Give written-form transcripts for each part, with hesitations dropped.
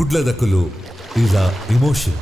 ಕುಡ್ಲದಕುಲು is a emotion.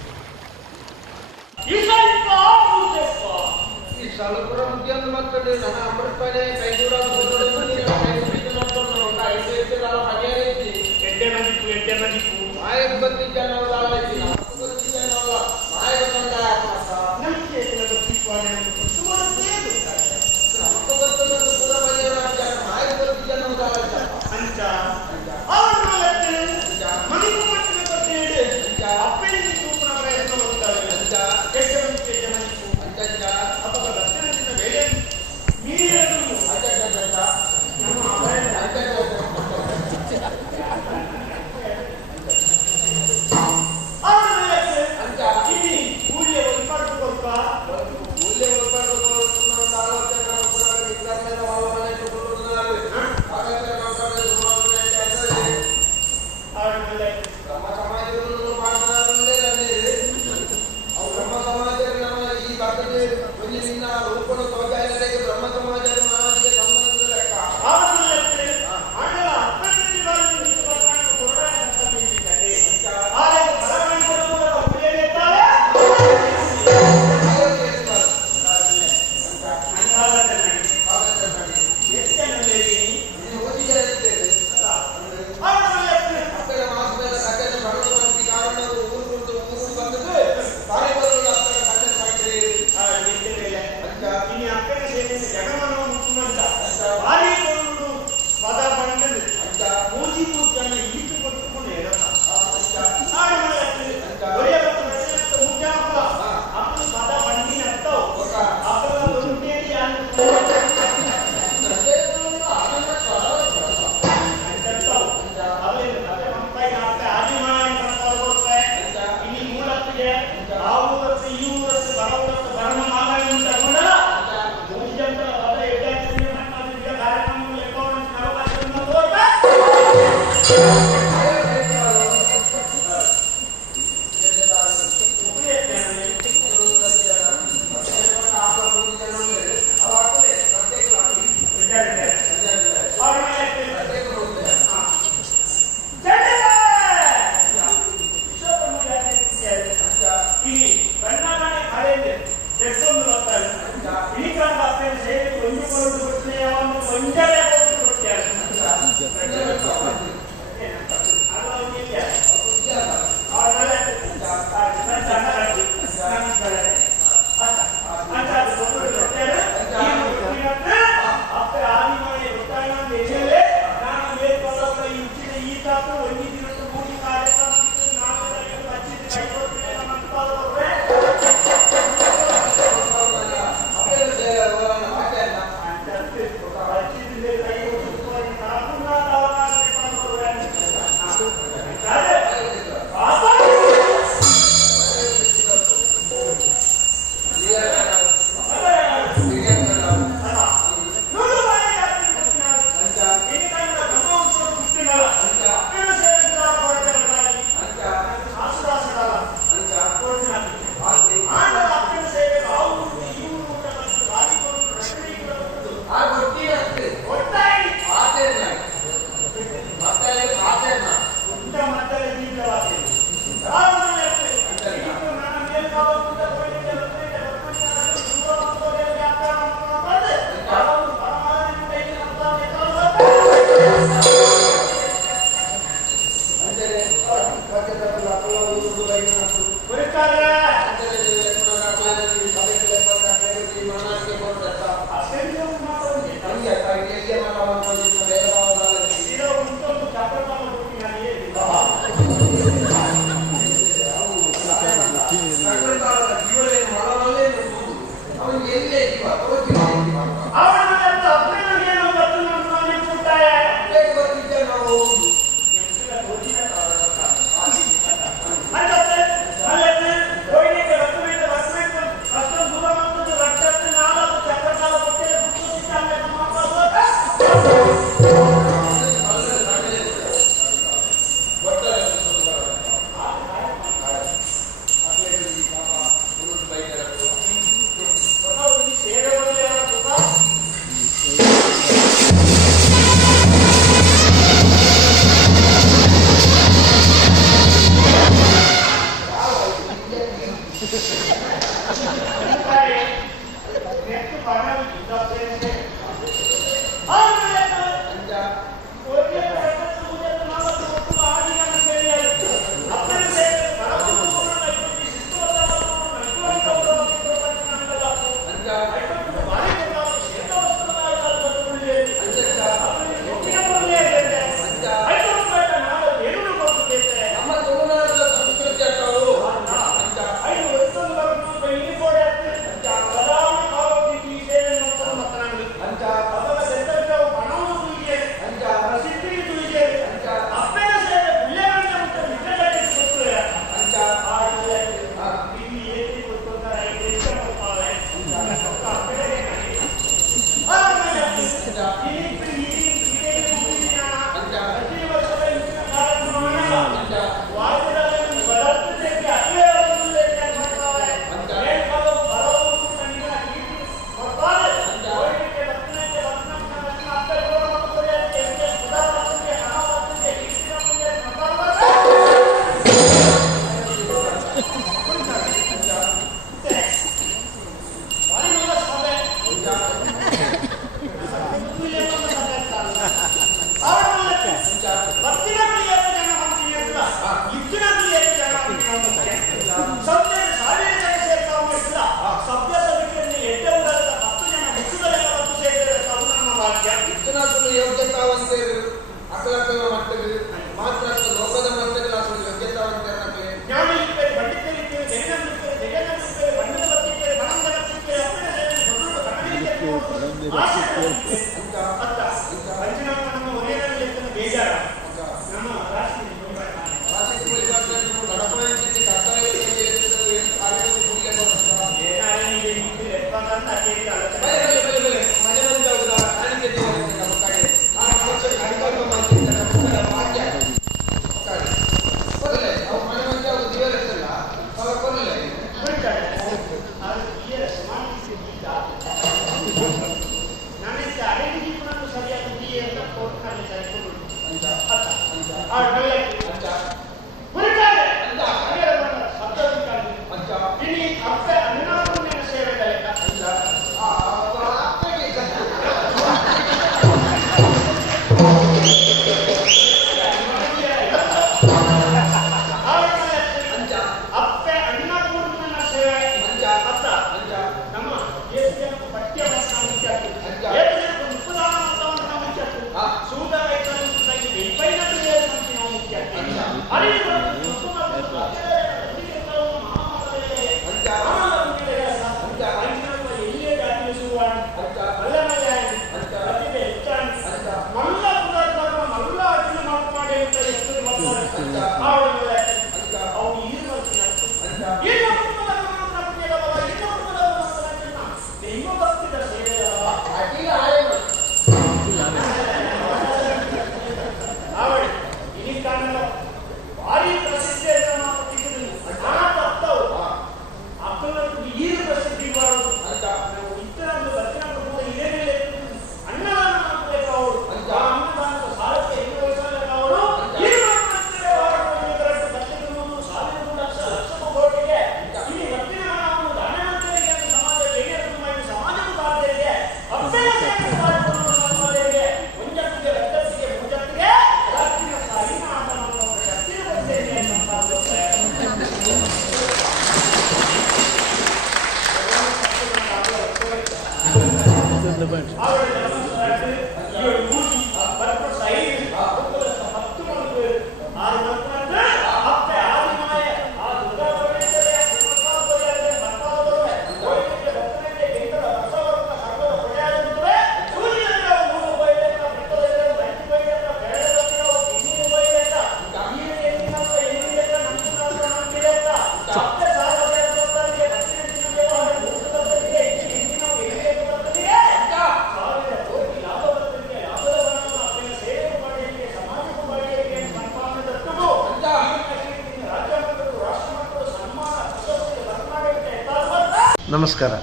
ನಮಸ್ಕಾರ.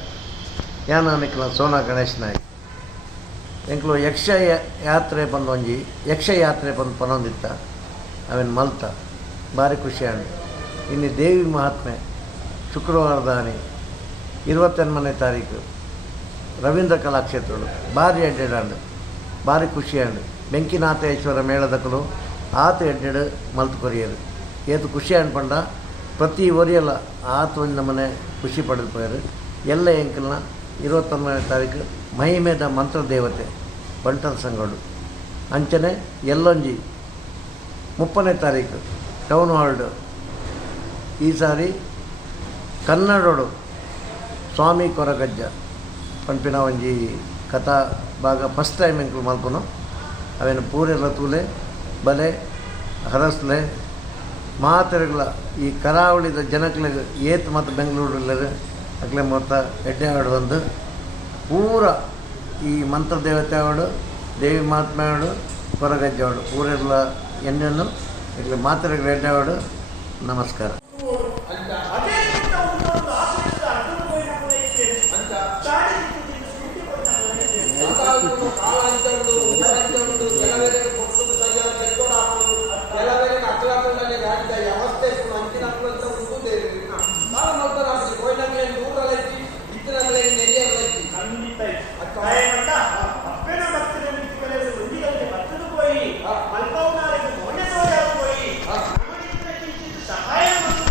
ಯಾನಿಕ್ಲ ಸೋನಾ ಗಣೇಶ್ ನಾಯ್ಕ ಎಂಕ್ಲು ಯಾತ್ರೆ ಬಂದೊಂಜಿ ಯಾತ್ರೆ ಪನೊಂದಿತ್ತ ಅವೇನು ಮಲ್ತ ಭಾರಿ ಖುಷಿ ಆಂಡು. ಇನ್ನು ದೇವಿ ಮಹಾತ್ಮೆ ಶುಕ್ರವಾರದಾನಿ 28ನೇ ತಾರೀಕು ರವೀಂದ್ರ ಕಲಾಕ್ಷೇತ್ರಡು ಭಾರಿ ಎಡ್ಡೆಡಾಂಡು ಭಾರಿ ಖುಷಿ ಆಂಡು. ಬೆಂಕಿನಾಥೇಶ್ವರ ಮೇಳದಕ್ಕಲು ಆತು ಎಡ್ಡೆಡು ಮಲ್ತು ಕೊರಿಯರು ಏತು ಖುಷಿ ಆಂಡ್ ಪಂಡ ಪ್ರತಿ ಒರಿಯಲ್ಲ ಆತು ಒಂದು ನಮ್ಮನೆ ಖುಷಿ ಪಡೆದು ಪೋಯರು. ಎಲ್ಲ ಎಂಕಲ್ನ 29ನೇ ತಾರೀಕು ಮಹಿಮೇದ ಮಂತ್ರ ದೇವತೆ ಬಂಟರ ಸಂಗೋಡು ಅಂಚನೆ ಎಲ್ಲೊಂಜಿ 30ನೇ ತಾರೀಕು ಟೌನ್ ಹಾಲ್ಡ್ ಈ ಸಾರಿ ಕನ್ನಡೋಡು ಸ್ವಾಮಿ ಕೊರಗಜ್ಜ ಪಂಪಿನ ಒಂಜಿ ಕಥಾ ಭಾಗ ಫಸ್ಟ್ ಟೈಮ್ ಎಂಕ್ಲು ಮಲ್ಪನು ಅವೇನು ಪೂರೆಲ್ಲ ತೂಲೆ ಬಲೆ ಹರಸ್ಲೆ ಮಾತೆರೆಗಳ ಈ ಕರಾವಳಿದ ಜನಕ್ಲೆಗ್ ಏತ್ ಮತ್ತು ಬೆಂಗಳೂರಲ್ಲಿ ಅಕ್ಲೆ ಮೊತ್ತ ಎಡ್ಡೆ ಹಾಡು ಒಂದು ಪೂರ ಈ ಮಂತ್ರ ದೇವತೆ ಹಾಡು ದೇವಿ ಮಹಾತ್ಮೆ ಹಾಡು ಕೊರಗಜ್ಜೆ ಹಾಡು ಪೂರೆಲ್ಲ ಎಣ್ಣೆನ್ನು ಇಕ್ಲೆ ಮಾತೆರೆಗಳ ಎಡ್ಡೆ ಹಾಡು. ನಮಸ್ಕಾರ. ಸಹಾಯ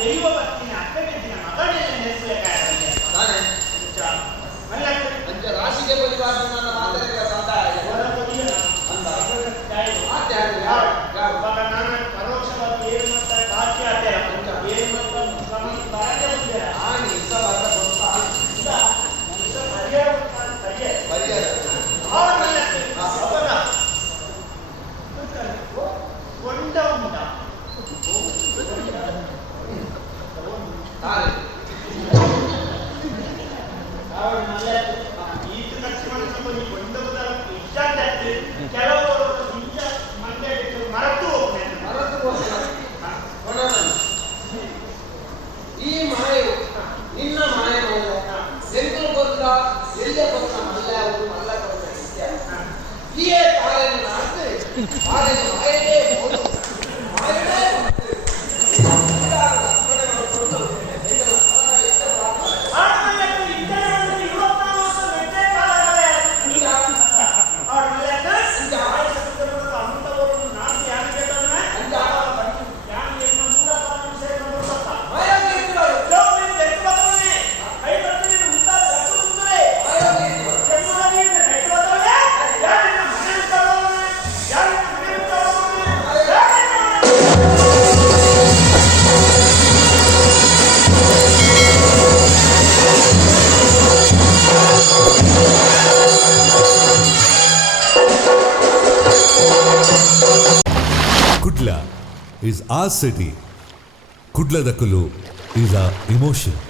ದೈವಭಕ್ತಿನ ಅರ್ಥಗತಿನ ಮಗನೆಲ್ಲ ನೆಲೆಸಬೇಕಾಗಿದೆ ತಾನೇ ಅಂಚ ರಾಶಿಗೆ ಪರಿವಾರ ನನ್ನ ಮಾತರಿಗಳ ಸಂದಾಯ ನಾನು ಪರೋಕ್ಷವಾಗಿ ಏನು ಮಾಡ್ತಾರೆ ಬಾಕಿ ಆದ್ರೆ ಏನು ಮಾಡ್ತಾರೆ ಹಾನಿ ಕೊಂಡ ಉಂಟ ಕೆಲವರು ಮರೆತು ಈ ಮಾಯವು ನಿನ್ನ ಮಾಯವು ಎಂತೂ ಗೊತ್ತ ಎಲ್ಲೇ ಗೊತ್ತ ಮಲ್ಲ ಅವರು ಮಲ್ಲ ಹೀಗೆ ತಾಯಿಯನ್ನು ನಾಡ್ತಾರೆ ಮಾಯದೇ ಮಾಯದೇ Kudla is our city. Kudla Dakulu is our emotion.